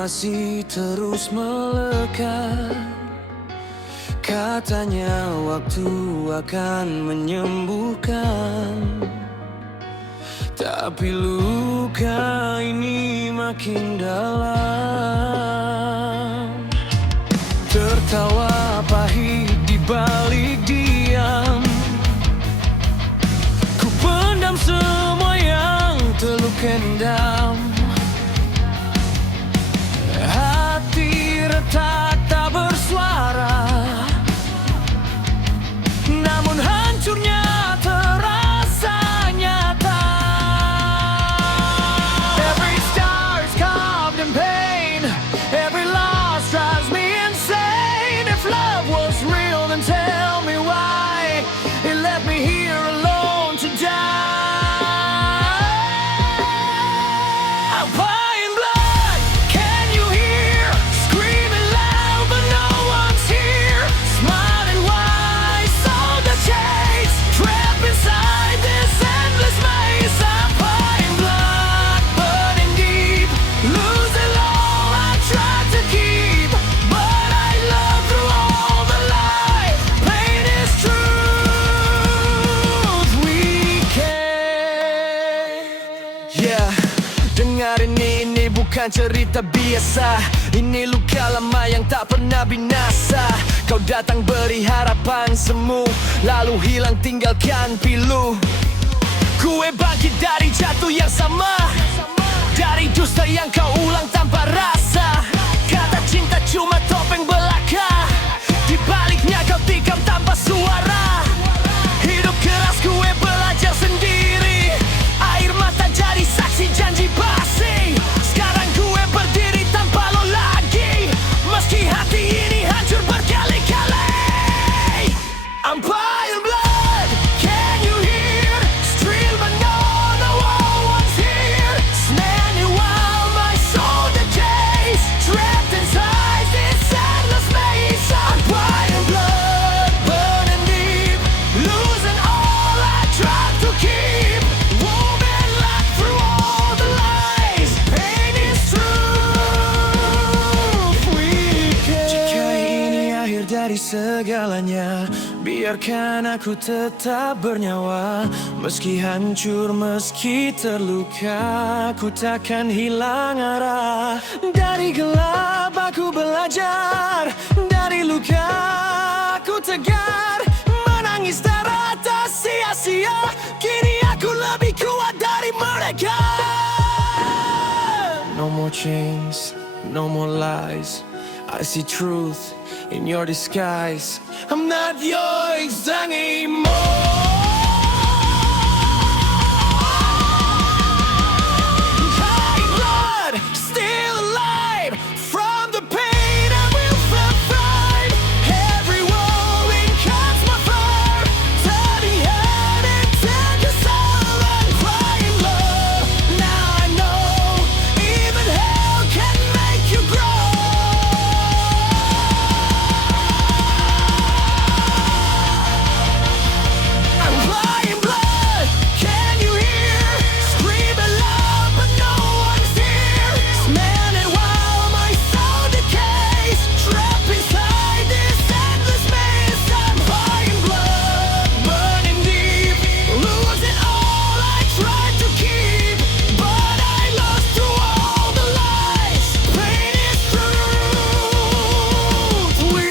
masih terus melekat. Katanya waktu akan menyembuhkan, tapi luka ini makin dalam. Tertawa pahit di balik diam, ku pendam semua yang terlukendam. Hati retak tak bersuara, namun hancurnya terasa nyata. Every star's carved in pain, every loss drives me insane. If love was real, then tell me why it left me here alone to die. I'm buying blood, can you hear? Screaming loud but no one's here. Smiling wide, saw the chase, trapped inside this endless maze. I'm buying blood, burning deep, losing all I tried to keep, but I love through all the lies. Pain is truth, we care. Yeah, dengarin ini bukan cerita biasa. Ini luka lama yang tak pernah binasa. Kau datang beri harapan semu, lalu hilang tinggalkan pilu. Gue bangkit dari jatuh yang sama, dari dusta yang kau ulang tanpa rasa. Kata cinta cuma topeng belaka, di baliknya kau tikam tanpa suara. Hidup keras gue belajar sendiri, air mata jadi saksi janji basi. Sekarang gue berdiri tanpa lo lagi, meski hati ini hancur berkali-kali. I'm buying blood, can you hear? Stream but no one's here. Standing while my soul decays, trapped inside this endless maze. I'm buying blood, burning deep, losing all I tried to keep. Woman locked through all the lies. Pain is truth, we care. Jika ini akhir dari segalanya, biarkan aku tetap bernyawa. Meski hancur, meski terluka, ku takkan hilang arah. Dari gelap aku belajar, dari luka aku tegar. Menangis tak sia-sia, kini aku lebih kuat dari mereka. No more chains, no more lies. I see truth in your disguise. I'm not yours anymore. Crying blood, still alive. From the pain I will survive. Every woe becomes my fire, turning hurt into soul. I'm crying love, now I know even hell can make you grow. I'm buying blood, can you hear? Screaming loud but no one's here. Smelling while my soul decays, trapped inside this endless maze. I'm buying blood, burning deep, losing all I tried to keep, but I lost through all the lies. Pain is truth, we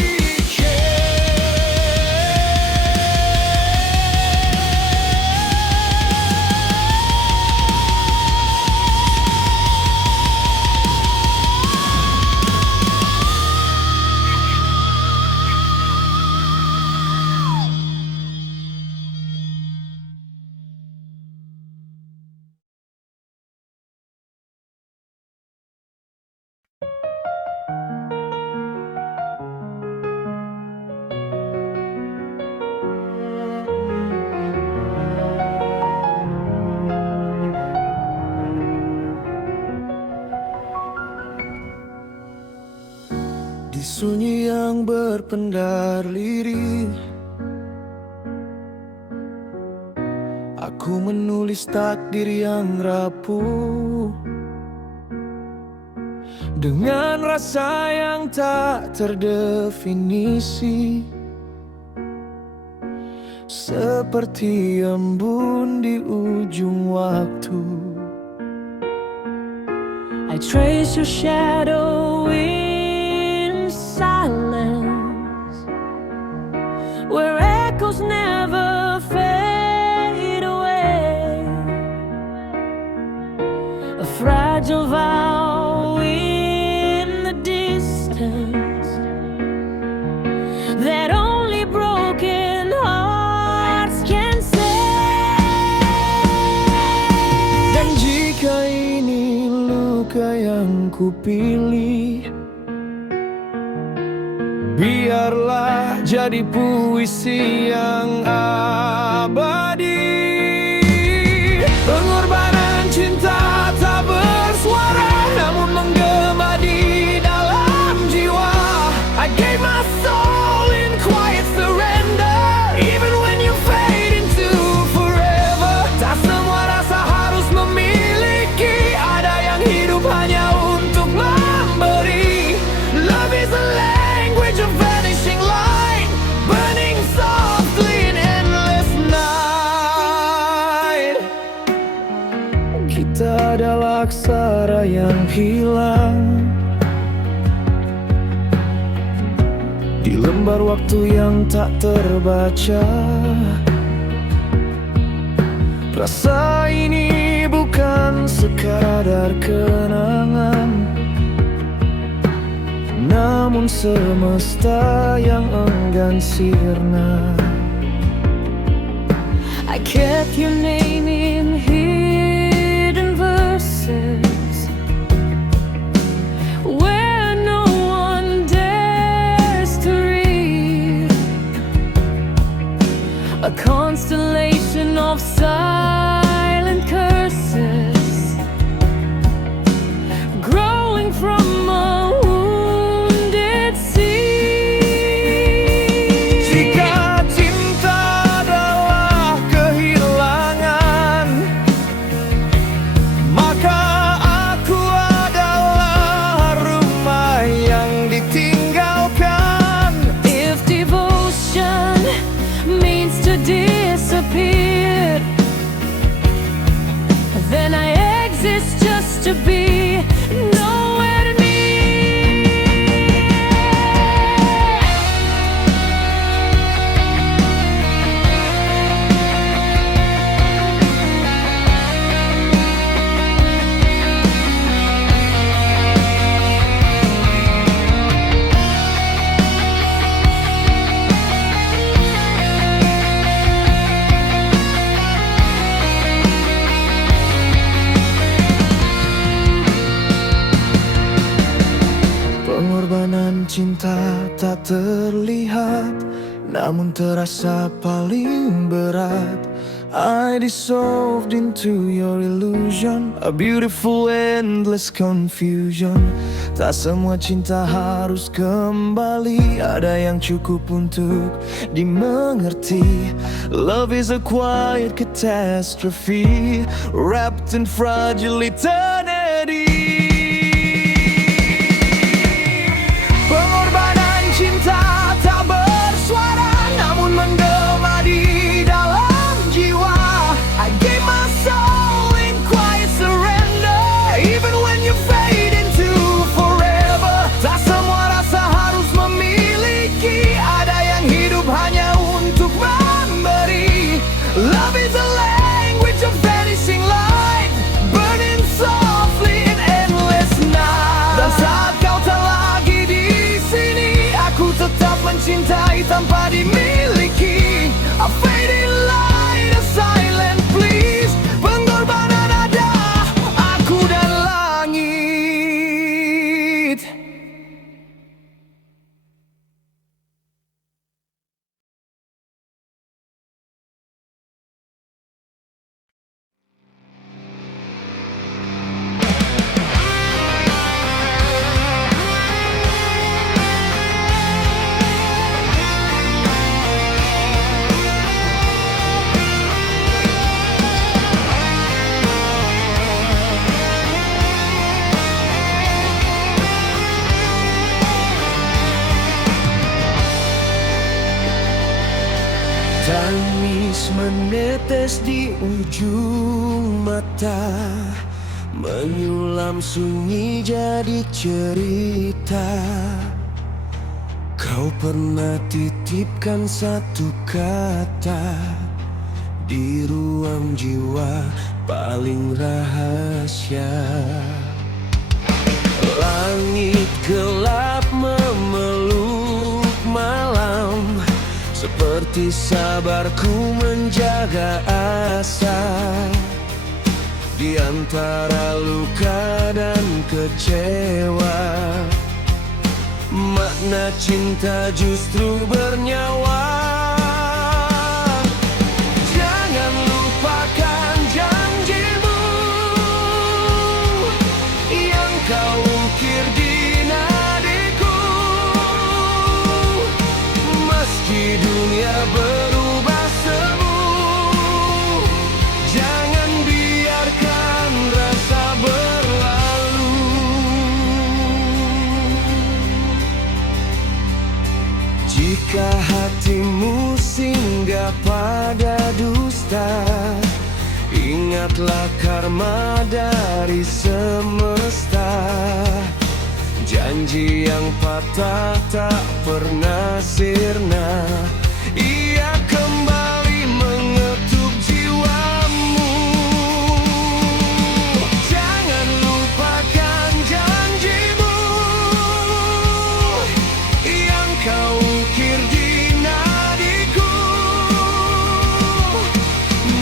di sunyi yang berpendar lirih, aku menulis takdir yang rapuh. dengan rasa yang tak terdefinisi, seperti embun di ujung waktu. I trace your shadow in silence, where echoes never fade away. A fragile vow in the distance that only broken hearts can say. Dan jika ini luka yang kupilih, biarlah jadi puisi yang abadi. Pengorbanan cinta tak bersuara, namun menggema di dalam jiwa. I gave my soul in quiet surrender, even when you fade into forever. Tak semua rasa harus memiliki, ada yang hidup hanya untuk memberi. Love is a language of vanishing light, burning softly in endless night. Kita adalah aksara yang hilang di lembar waktu yang tak terbaca. Rasa ini bukan sekadar kenangan, namun semesta yang enggan sirna. I kept your name in hidden verses, where no one dares to read. A constellation of silent curses, growing from a wounded sea. Jika cinta adalah kehilangan, maka aku adalah rumah yang ditinggalkan. If devotion means to disappear, then I exist just to be nowhere near. Pengorbanan cinta tak terlihat, namun terasa paling berat. I dissolved into your illusion, a beautiful endless confusion. Tak semua cinta harus kembali, ada yang cukup untuk dimengerti. Love is a quiet catastrophe, wrapped in fragile eternity. Pengorbanan cinta tak bersuara, namun menggema di dalam jiwa. I gave my soul in quiet surrender, even when you fade into forever. Tak semua rasa harus memiliki, ada yang hidup hanya untuk memberi. Love is a language of vanishing light, burning soft tangis menetes di ujung mata, menyulam sunyi jadi cerita. Kau pernah titipkan satu kata di ruang jiwa paling rahasia. Langit gelap memeluk malam, seperti sabarku menjaga asa. Di antara luka dan kecewa, makna cinta justru bernyawa. Jangan lupakan janjimu yang kau ukir di nadiku. Meski dunia berubah semu, jangan biarkan rasa berlalu. Jika hatimu singgah pada dusta, ingatlah karma dari semesta. Janji yang patah tak pernah sirna, ia kembali mengetuk jiwamu. Jangan lupakan janjimu yang kau ukir di nadiku.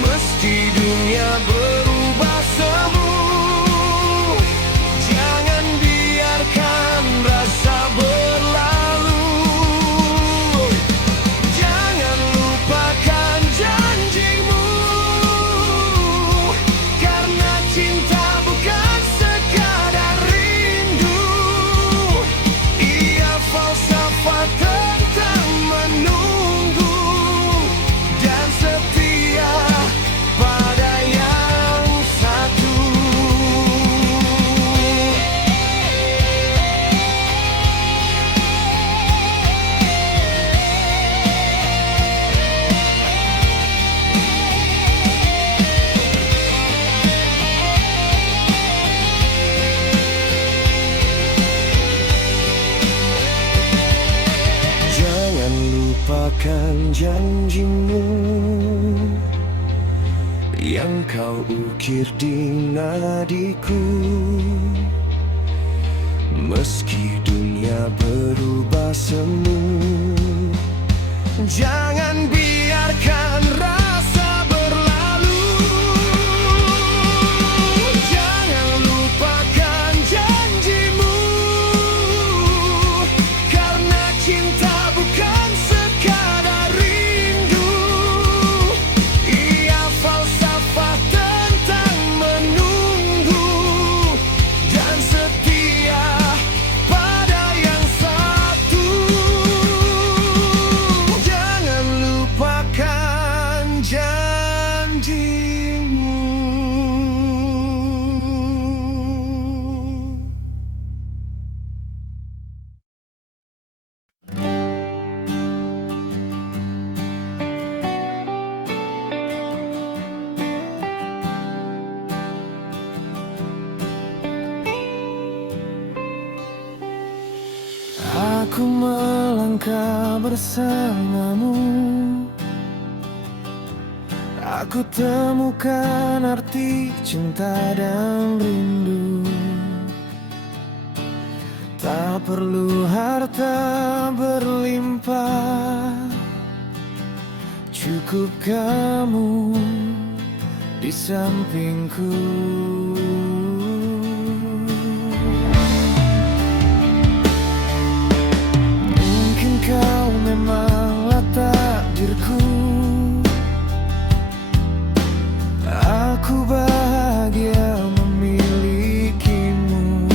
Meski dunia berubah semu, jangan biarkan rasa berlalu. Jangan lupakan janjimu, karena cinta bukan sekadar rindu. Ia falsafat tentang menunggu dan setia pada yang satu. Jangan lupakan janjimu yang kau ukir di nadiku. Meski dunia berubah semu, jangan biarkan rasa berlalu. Jangan lupakan janjimu, karena cinta bukan sekadar rindu. Ia falsafat tentang menunggu dan setia pada yang satu. Jangan lupakan janjimu. Aku melangkah bersamamu, aku temukan arti cinta dan rindu. Tak perlu harta berlimpah, cukup kamu di sampingku. Mungkin kau memanglah takdirku. Aku bahagia memilikimu.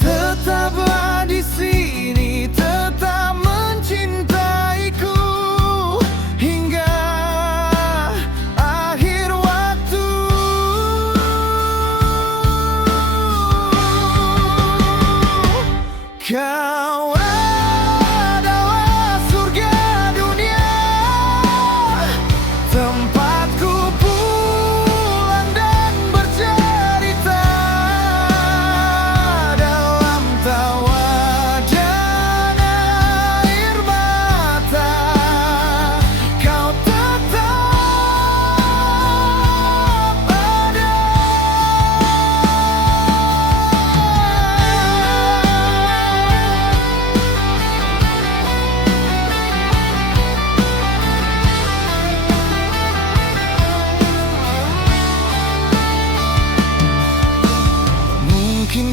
Tetaplah di sini, tetap mencintaiku hingga akhir waktu.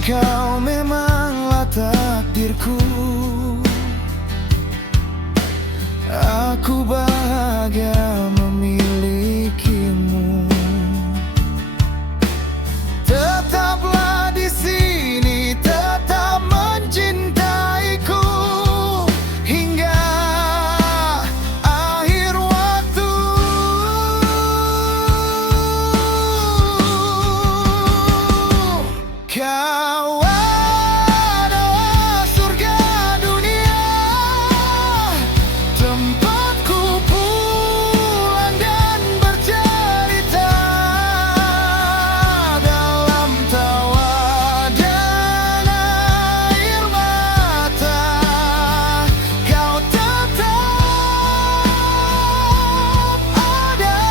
Kau memanglah takdirku. Aku bahagia memilikimu. Tetaplah di sini, tetap mencintaiku hingga akhir waktu. Kau adalah surga dunia, tempatku pulang dan bercerita. Dalam tawa dan air mata, kau tetap ada.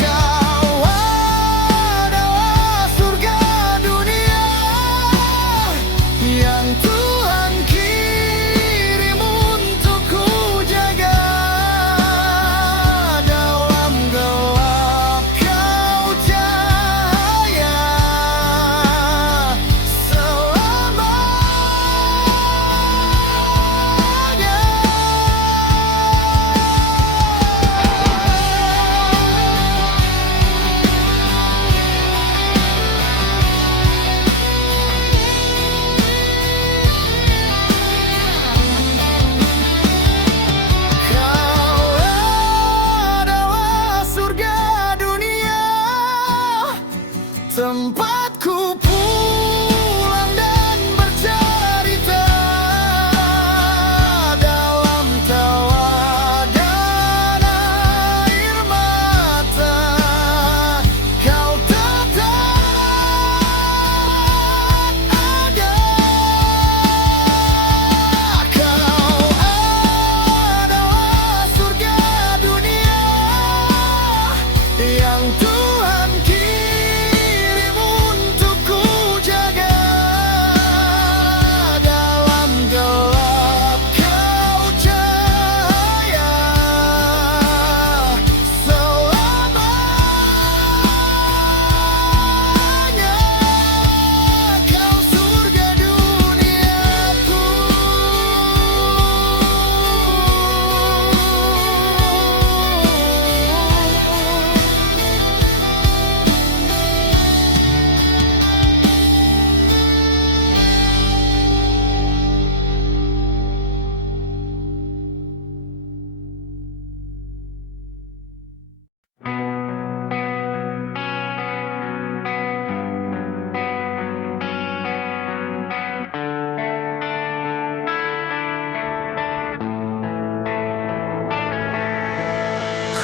Kau adalah surga dunia yang Tuhan kirim untuk ku jaga. Dalam gelap kau cahaya Kau adalah surga dunia, tempatku pulang dan bercerita. Dalam tawa dan air mata, kau tetap ada. Kau adalah surga dunia yang Tuhan kirim untuk ku jaga. Dalam gelap kau cahaya selamanya. Kau surga duniaku.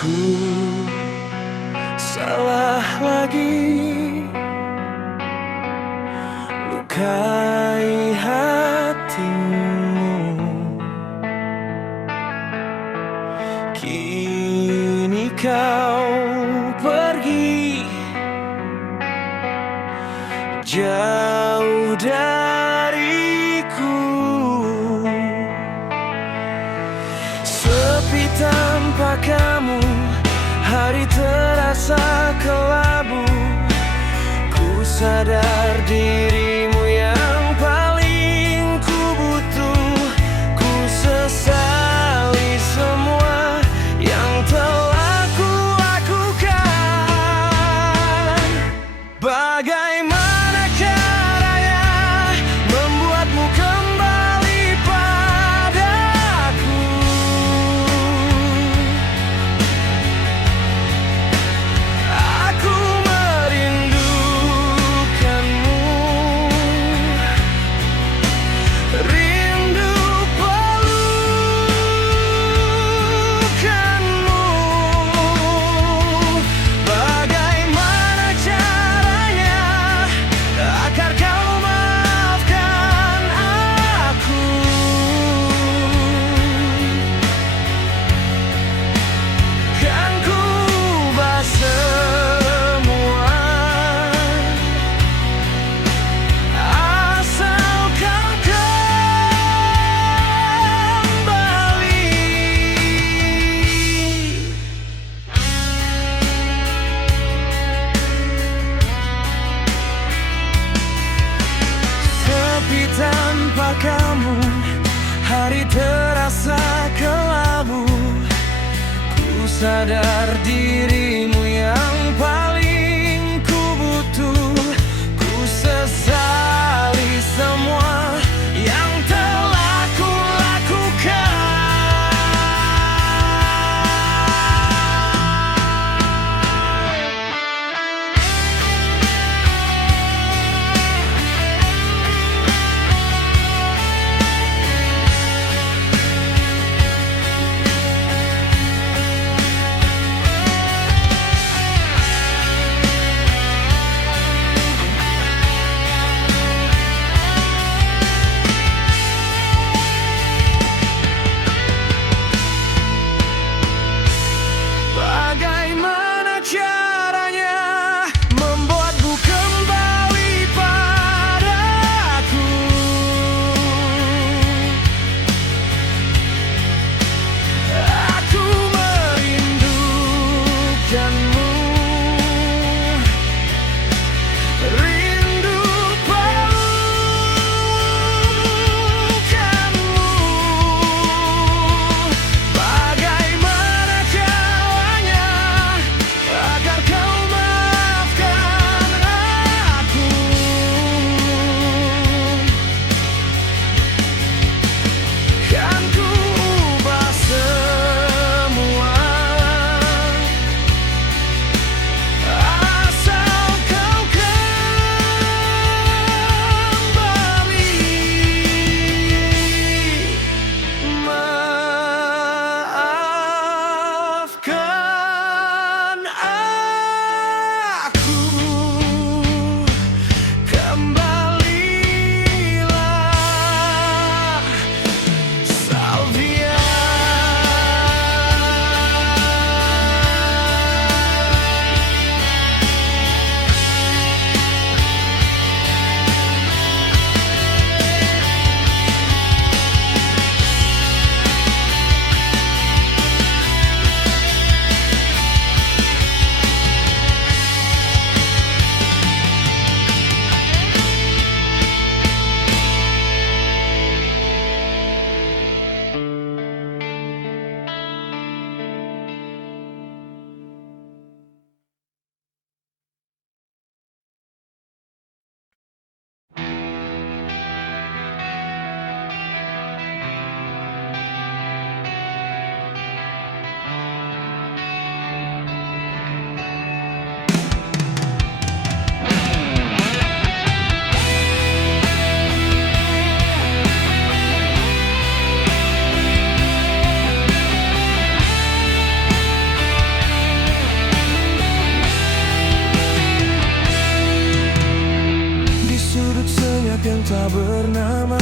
Ku salah lagi, lukai hatimu. Kini kau pergi jauh dariku. Sepi tanpa kamu, hari terasa kelabu. Ku sadar dirimu yang paling ku butuh. Ku sesali semua yang telah ku lakukan. Bagaimana caranya membuatmu kembali padaku? Aku merindukanmu. sadar dirimu yang paling ku butuh. Ku sesali semua yang telah ku lakukan. Bagaimana caranya membuatmu kembali padaku? Aku merindukanmu, rindu pelukanmu. Bagaimana caranya agar kau maafkan aku? Kan ku ubah semua asal kau kembali. Maafkan aku, kembalilah Salvia. Di sudut senyap yang tak bernama,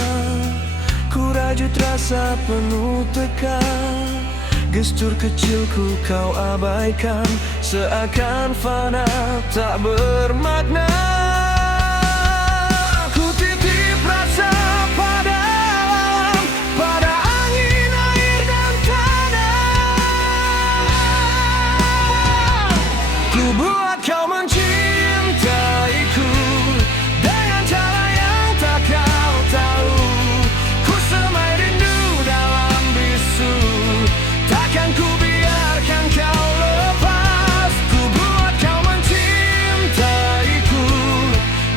ku rajut rasa penuh tekan. Gestur kecilku kau abaikan, seakan fana tak bermakna. Ku titip rasa pada alam, pada angin, air dan tanah. Ku buat kau mencintaiku dengan cara yang tak kau tahu. Ku semai rindu dalam bisu, takkan ku biarkan kau lepas. Ku buat kau mencintaiku,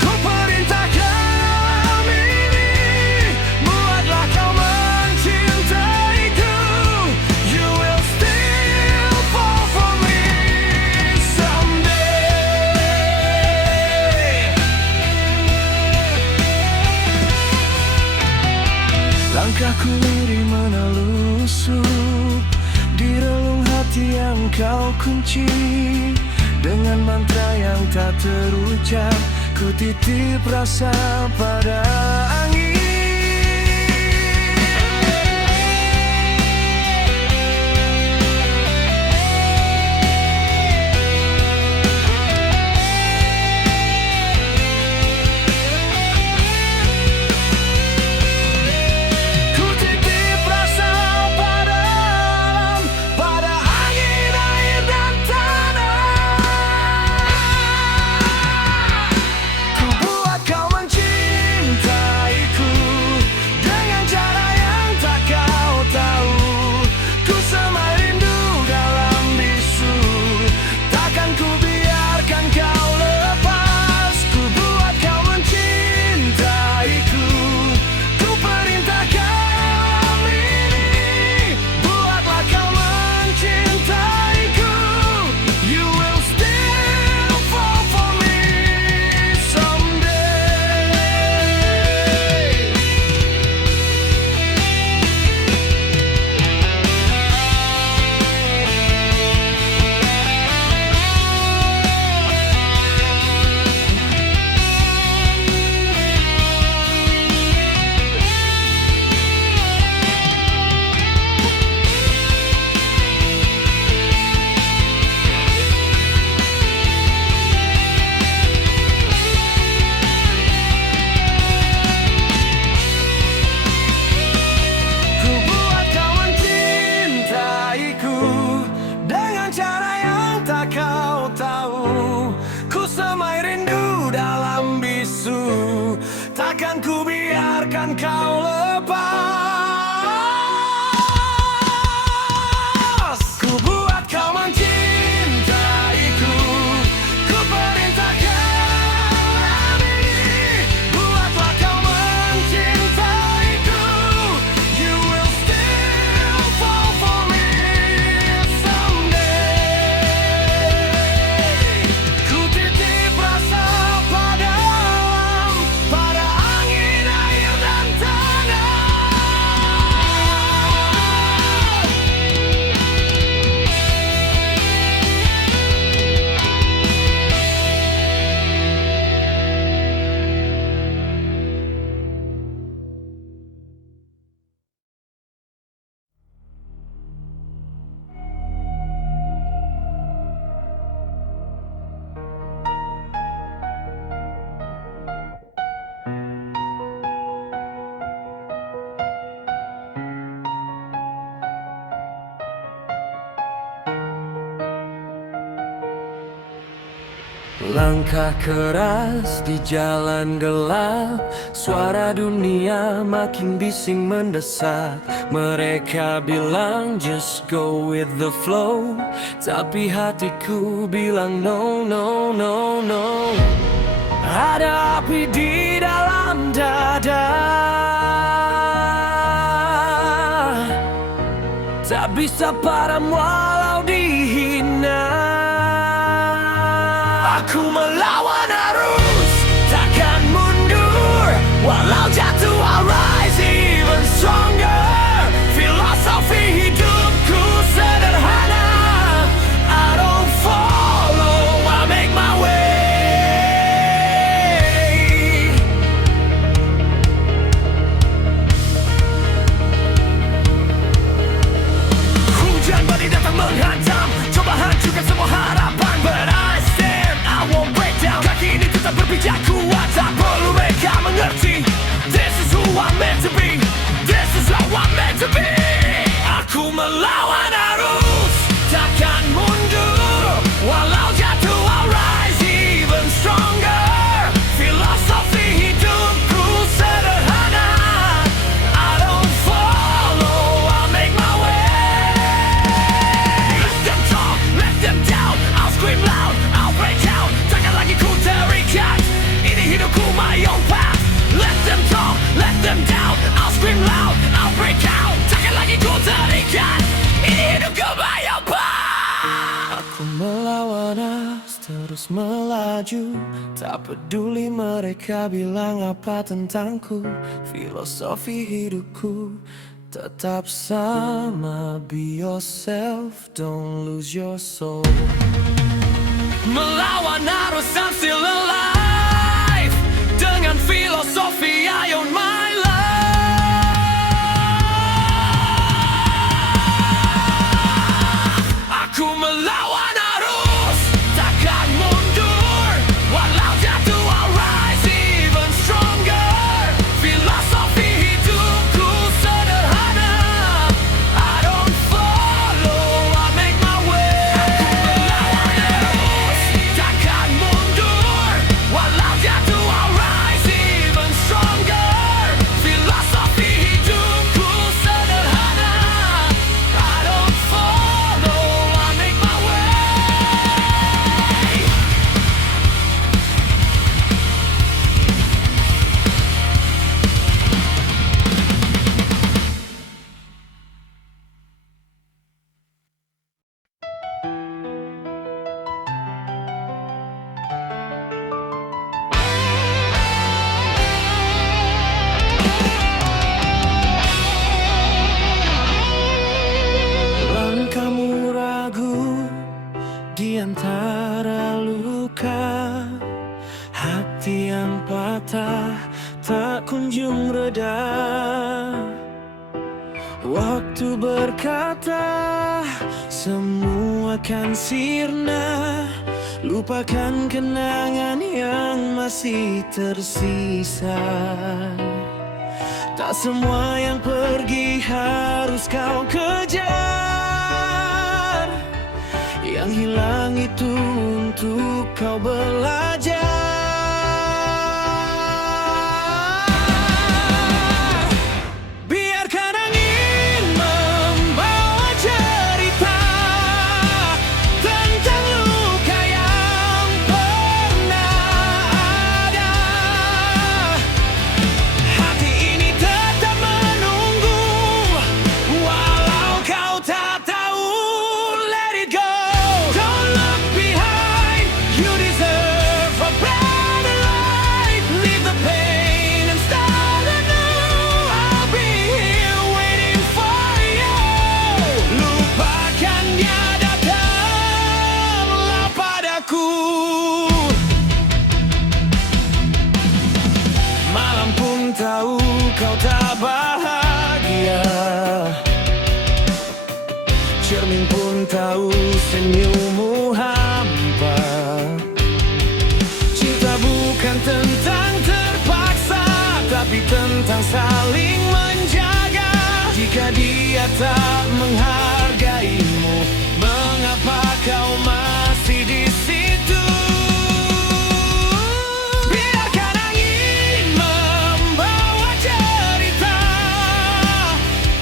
ku perintahkan alam ini, buatlah kau mencintaiku. You will still fall for me someday. Langkahku iri menelusup di relung hati yang kau kunci. Dengan mantra yang tak terucap, ku titip rasa pada angin. Ku titip rasa pada alam, pada angin, air dan tanah. Ku buat kau mencintaiku takkan ku biarkan kau lepas. Ku buat kau mencintaiku, ku perintahkan ini. Buatlah kau mencintaiku, you will still fall for me someday. Ku titip rasa pada alam, pada angin, air dan tanah. Langkah keras di jalan gelap, suara dunia makin bising mendesak. Mereka bilang just go with the flow, tapi hatiku bilang no, no, no, no. Ada api di dalam dada, tak bisa padam walau dihina. Aku melawan arus, takkan mundur. Walau jatuh, I'll rise even stronger. Filosofi hidupku sederhana. I don't follow, I make my way. Hujan badai datang menghantam, coba hancurkan semua harapan. But I stand, I won't break down. Kaki ini tetap berpijak kuat, tak perlu mereka mengerti. This is who I'm meant to be, this is how I'm meant to be. Aku melawan arus, takkan mundur. Walau jatuh, I'll rise even stronger. Filosofi hidupku sederhana. I don't follow, I make my way. Let them talk, let them doubt. I'll scream loud, I'll break out. Takkan lagi ku terikat, ini hidupku my own path. Let them talk, let them doubt. I'll scream loud, I'll break out. Takkan lagi ku terikat, ini hidupku my own path. Aku melawan arus, terus melaju. Tak peduli mereka bilang apa tentangku. Filosofi hidupku tetap sama. Be yourself, don't lose your soul. Melawan arus, I'm still alive. Dengan filosofi I own my life. Aku melawan arus, takkan mundur. Walau jatuh, I'll rise even stronger. Filosofi hidupku sederhana. I don't follow, I make my way. Aku melawan arus, takkan mundur. Walau jatuh, I'll rise even stronger. Filosofi hidupku sederhana. I don't follow, I make my way. Langkahmu ragu di antara luka, hati yang patah tak kunjung reda. Waktu berkata semua kan sirna. Lupakan kenangan yang masih tersisa. Tak semua yang pergi harus kau kejar. Yang hilang itu untuk kau belajar. bukan tentang terpaksa, tapi tentang saling menjaga. Jika dia tak menghargaimu, mengapa kau masih di situ? Biarkan angin membawa cerita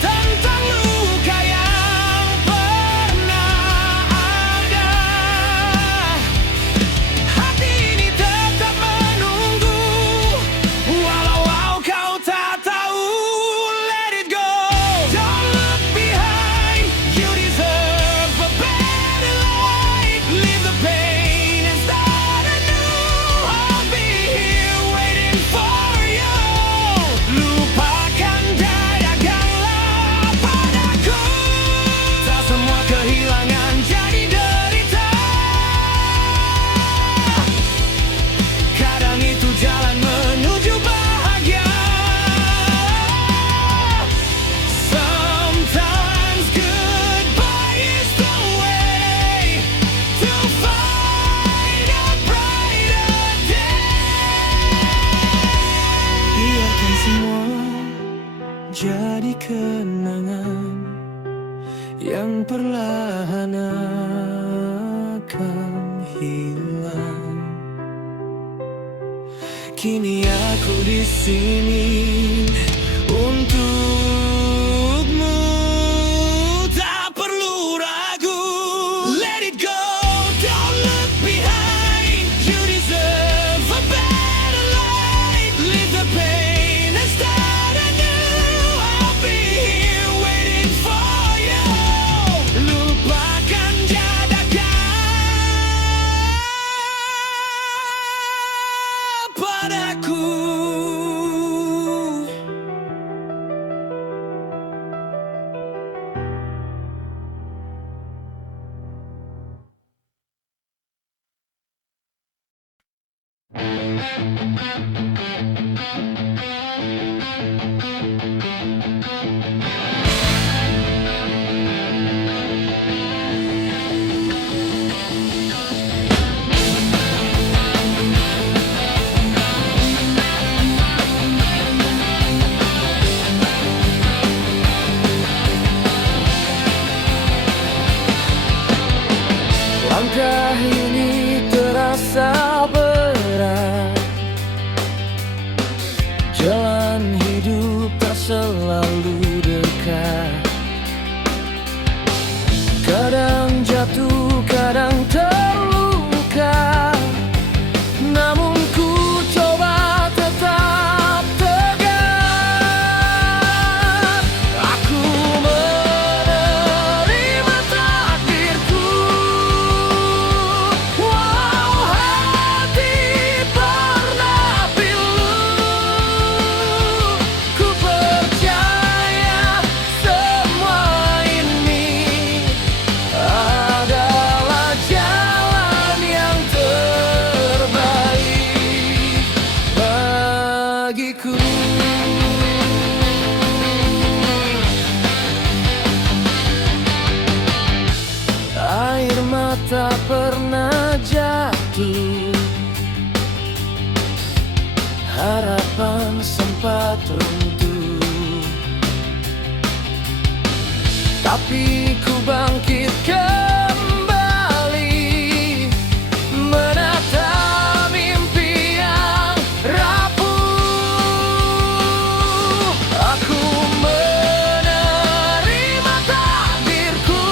tentang luka yang pernah ada. Hati ini tetap menunggu, walau kau tak tahu. Let it go, don't look behind. You deserve a better life. Leave the pain and start anew. I'll be here waiting for you. Lupakan, dayaganglah padaku. Tak semua kehilangan jadi derita. Kadang itu jalan menuju bahagia. Sometimes goodbye is the way to find a brighter day. Biarkan semua jadi kenangan yang perlahan akan hilang. Kini aku di sini untukmu, tak perlu ragu. Let it go, don't look behind. You deserve a better life. Leave the pain and start anew. I'll be here waiting for you. Lupakan, jadakan padaku. Langkah ini terasa berat. Jalan hidup tak selalu dekat. Kadang jatuh, kadang terluka. Namun ku coba tetap tegar. Aku menerima takdirku, walau hati pernah pilu. Ku percaya semua ini adalah jalan yang terbaik bagiku. Air mata pernah jatuh, harapan sempat runtuh, tapi ku bangkit kembali, menata mimpi yang rapuh. Aku menerima takdirku,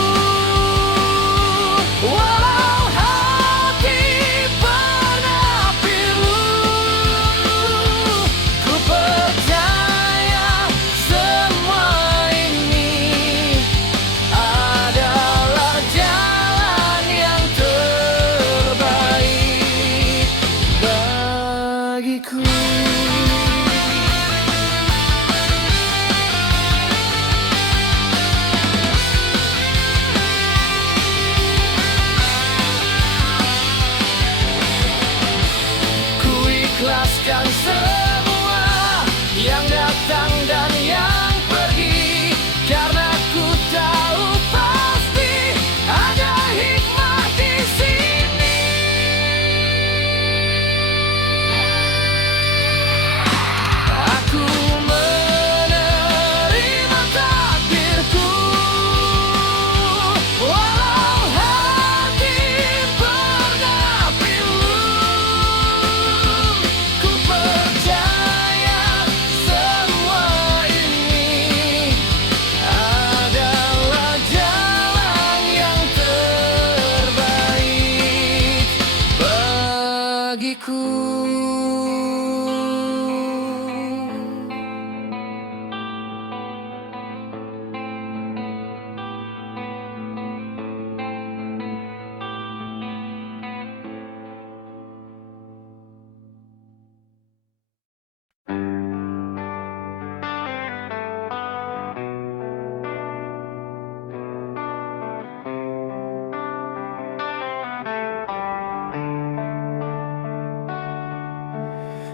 walau hati pernah pilu. Ku percaya semua ini adalah jalan yang terbaik bagiku. Ku ikhlaskan semua yang datang dan yang pergi, karena ku tahu pasti ada hikmah di sini. bagiku.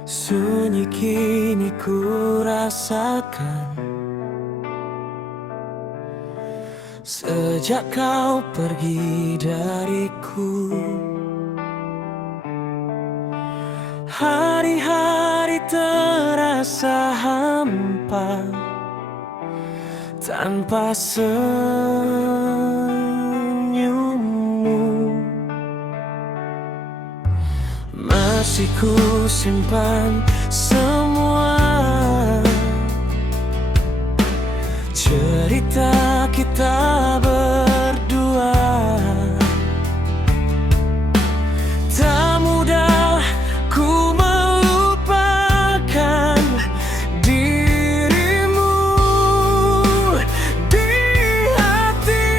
Sunyi kini ku rasakan sejak kau pergi dariku. Hari-hari terasa hampa tanpa senyummu. Masih ku simpan semua cerita kita berdua. Tak mudah ku melupakan dirimu di hati.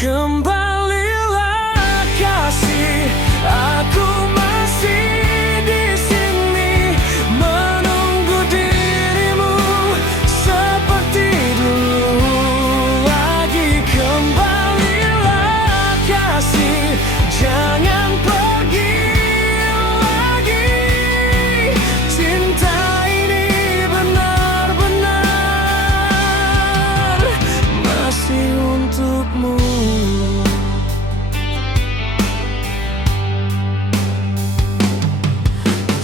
Kembalilah kasih, aku masih di sini menunggu dirimu seperti dulu lagi. Kembalilah kasih, jangan pergi lagi. Cinta ini benar-benar masih untukmu.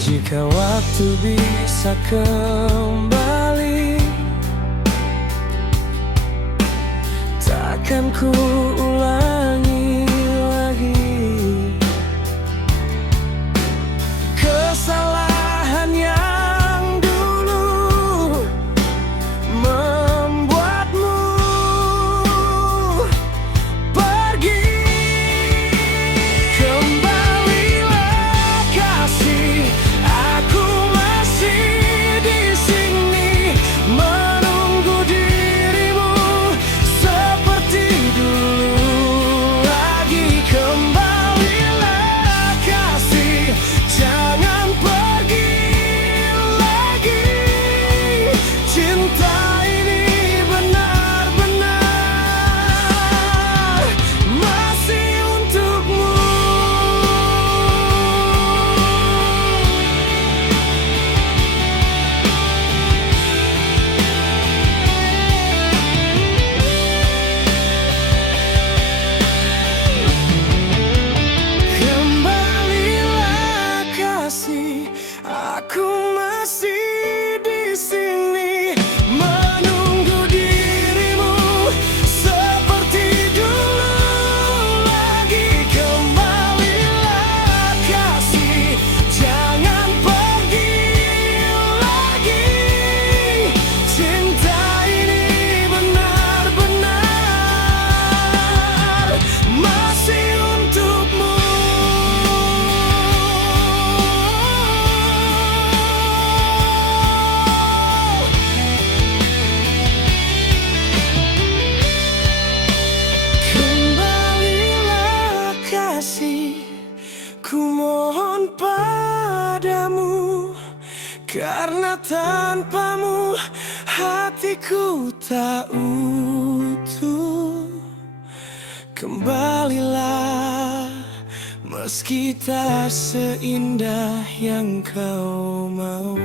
Jika waktu bisa kembali, takkan ku ulangi lagi kesalahan yang dulu membuatmu pergi. Kembalilah kasih, aku masih di sini menunggu dirimu seperti dulu lagi. Kembalilah kasih, jangan pergi lagi. Cinta ini benar-benar masih untukmu. Kembalilah kasih, aku masih di sini menunggu dirimu seperti dulu lagi. Kembalilah kasih, jangan pergi lagi. Cinta ini benar-benar masih untukmu. Kembalilah kasih, ku mohon padamu, karena tanpamu hatiku tak utuh. Kembalilah meski tak seindah yang kau mau.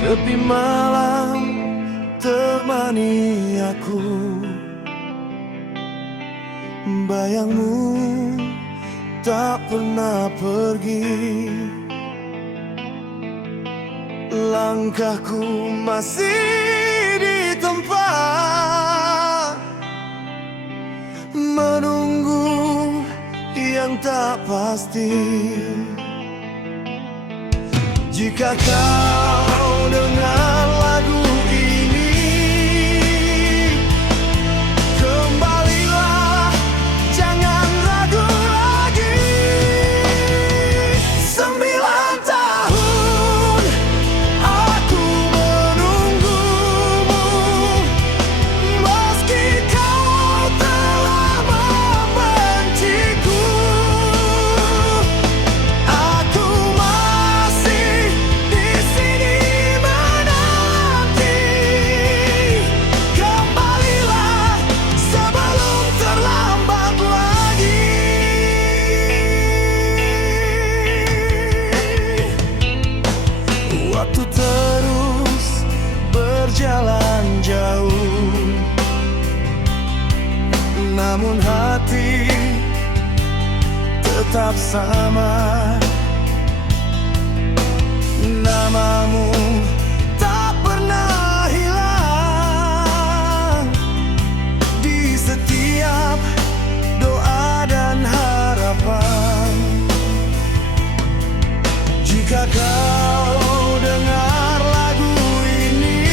Sepi malam menemani aku. Bayangmu tak pernah pergi, langkahku masih di tempat, menunggu yang tak pasti. Jika kau dengar lagu ini, kembalilah, jangan ragu lagi. 9 tahun aku menunggumu, meski kau telah membenciku. Aku masih di sini menanti. Kembalilah sebelum terlambat lagi. Waktu terus berjalan jauh, namun hati tetap sama. Namamu tak pernah hilang di setiap doa dan harapan. Jika kau dengar lagu ini,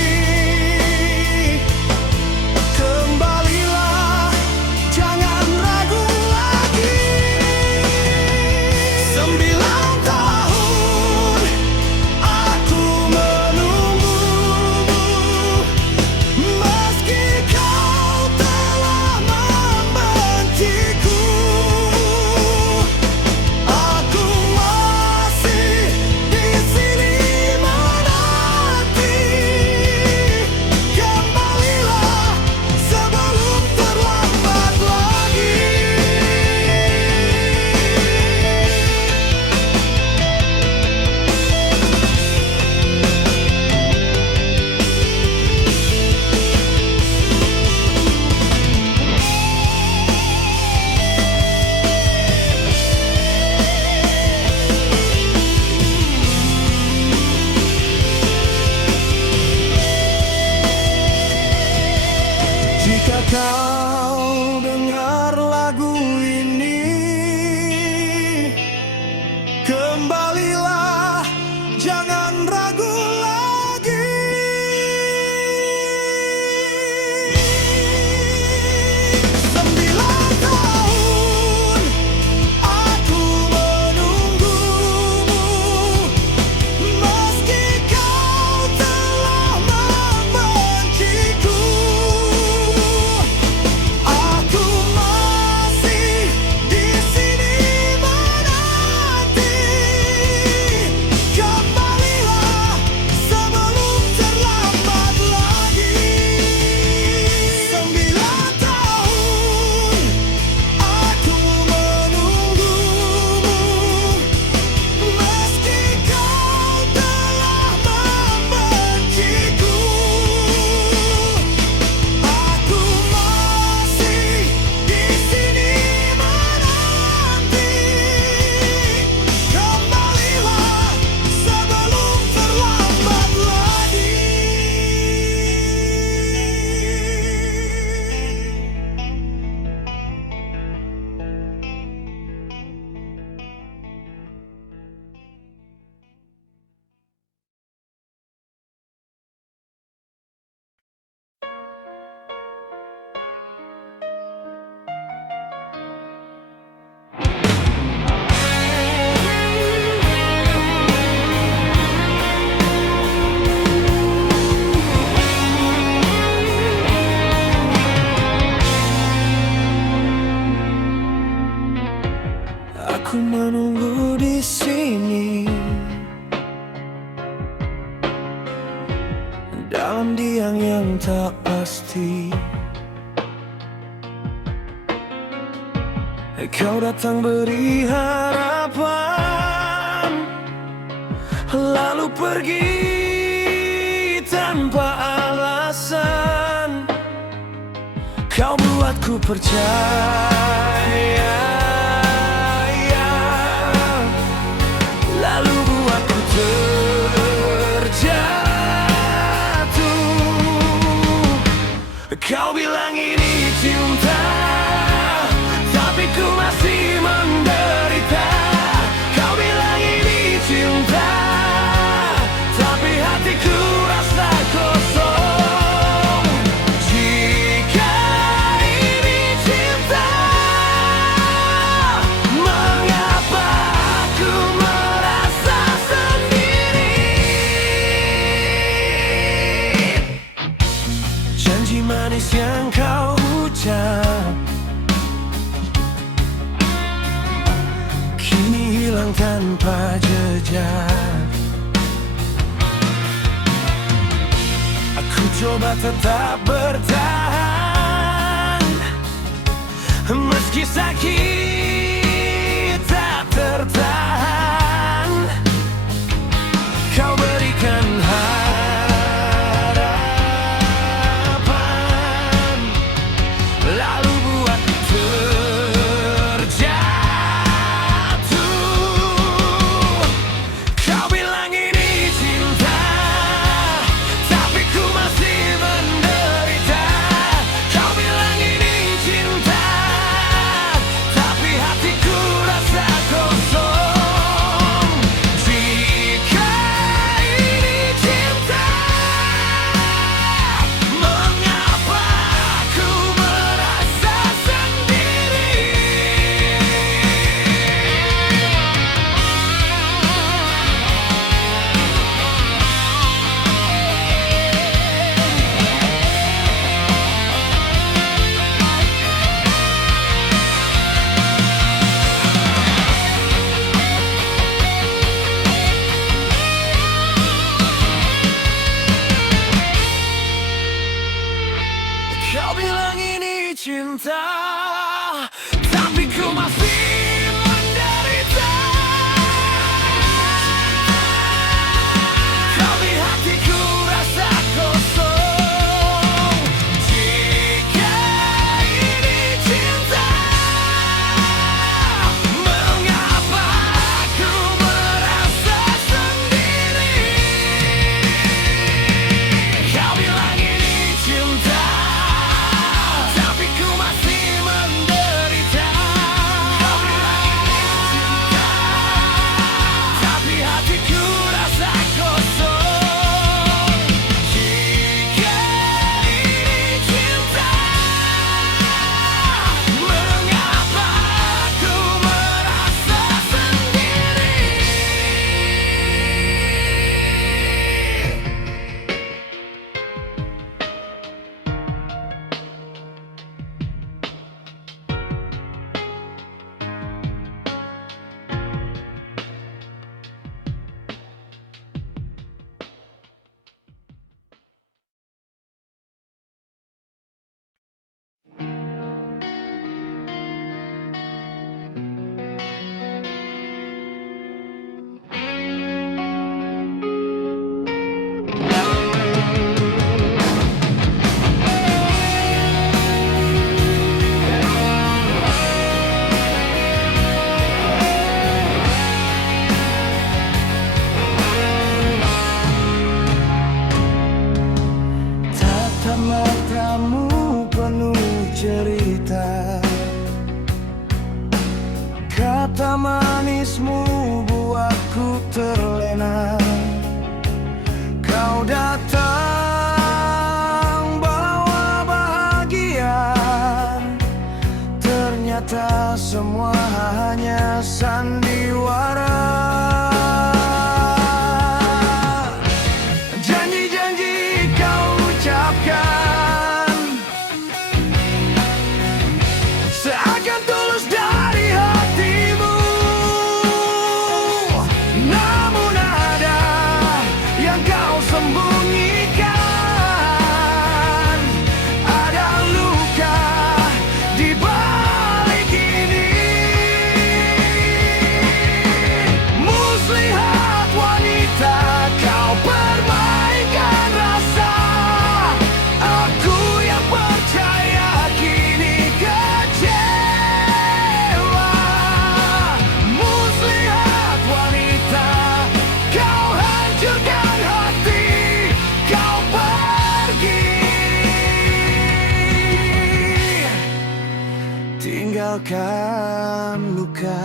kembalilah, jangan ragu lagi. 9 tahun aku menunggumu, meski kau telah membenciku. Aku masih di sini menanti. Kembalilah sebelum terlambat lagi. Jika kau dengar lagu ini, kembalilah, jangan ragu lagi. 9 tahun aku menunggumu, meski kau telah membenciku. Aku masih di sini menanti. Kembalilah sebelum terlambat lagi. 9 tahun aku menunggumu, meski kau telah membenciku. Aku masih di sini menanti. Kembalilah sebelum terlambat lagi. Aku menunggu di sini dalam diam yang tak pasti. Kau datang beri harapan, lalu pergi tanpa alasan. Aku percaya, lalu buatku terjatuh. Kau bilang ini cinta, tapi ku masih menderita. Kau bilang ini cinta, tapi hatiku rasa kosong. Jika ini cinta, mengapa aku merasa sendiri? Janji manis yang kau ucap kini hilang tanpa jejak. Aku coba tetap bertahan, meski sakit tak tertahan. Kau berikan harapan, lalu buat terjatuh. Kau bilang ini cinta, tapi ku masih menderita. Kau bilang ini cinta, tapi hatiku rasa kosong. Jika ini cinta, mengapa aku merasa sendiri? Kau bilang ini cinta, tapi ku masih menderita. Tapi hatiku rasa kosong. Jika ini cinta, mengapa aku merasa sendiri? Kau bilang ini cinta, tapi ku masih menderita. Kau bilang ini cinta, tapi hatiku rasa kosong. Jika ini cinta, mengapa aku merasa sendiri? Tatap matamu penuh cerita, kata manismu buatku terlena. Kau datang bawa bahagia, ternyata semua hanya sandiwara. Janji-janji kau ucapkan seakan tulus dari hatimu, namun ada yang kau sembunyikan. tinggalkan luka.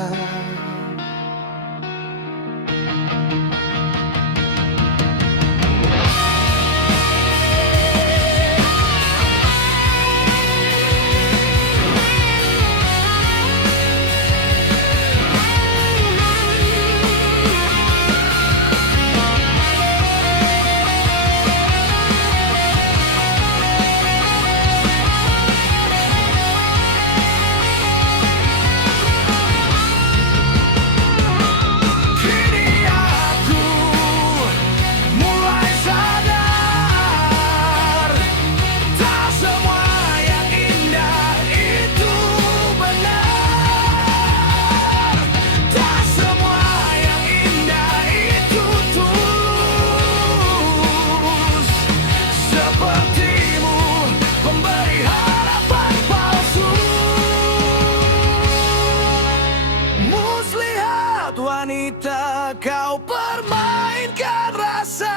Wanita, kau permainkan rasa.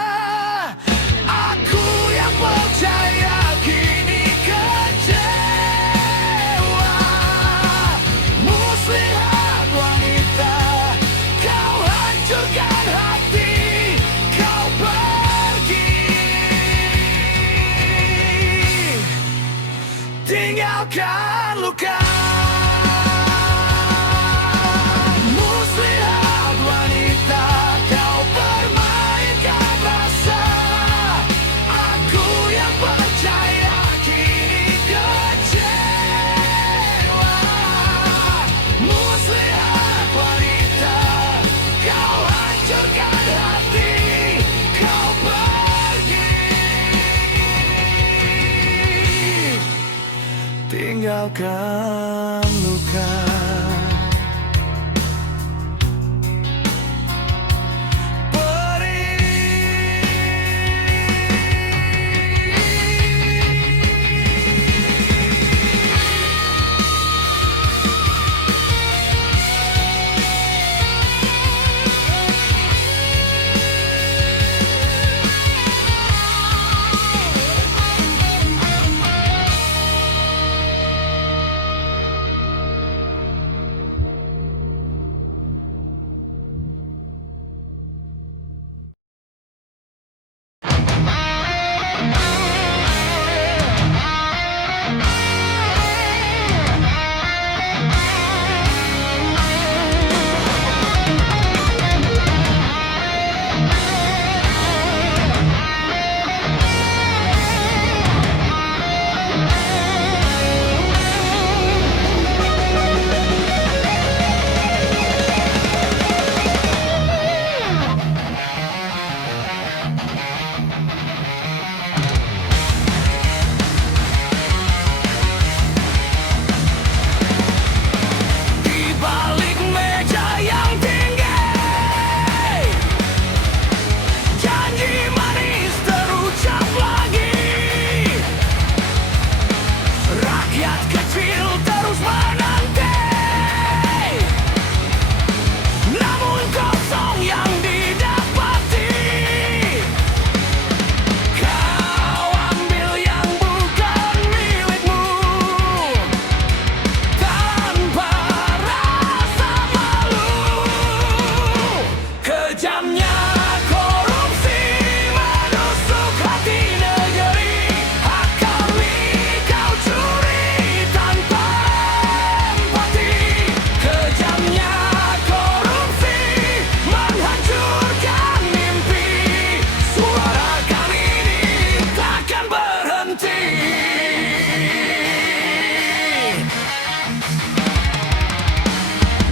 Aku yang percaya kini kecewa. Muslihat wanita, kau hancurkan hati. Kau pergi, tinggalkan luka. Tinggalkan luka.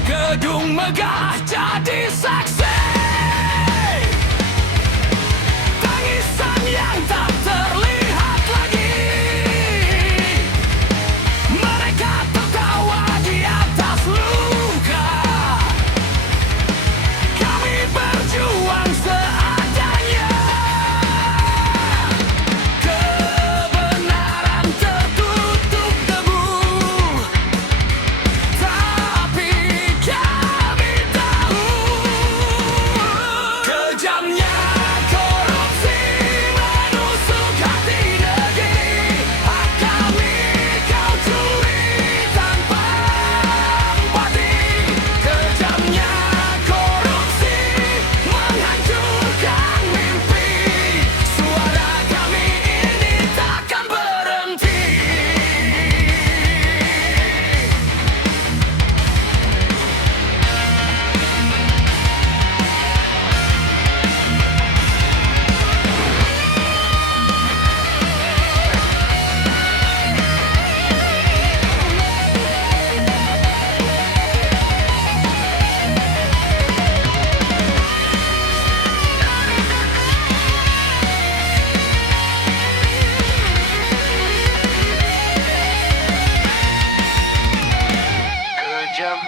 Gedung megah jadi saksi tangisan yang tak terlihat lagi. Mereka tertawa di atas luka. Kami berjuang seadanya. Kebenaran tertutup debu, tapi kami tahu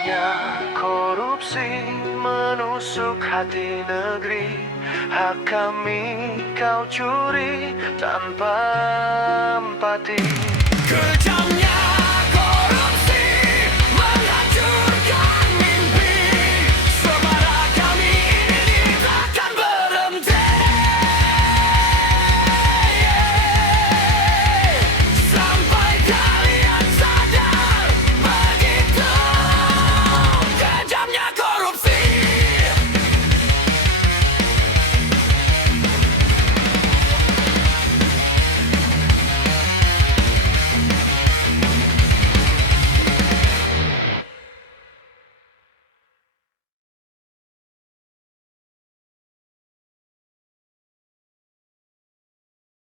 Hanya korupsi menusuk hati negeri. Hak kami kau curi tanpa empati. Kerja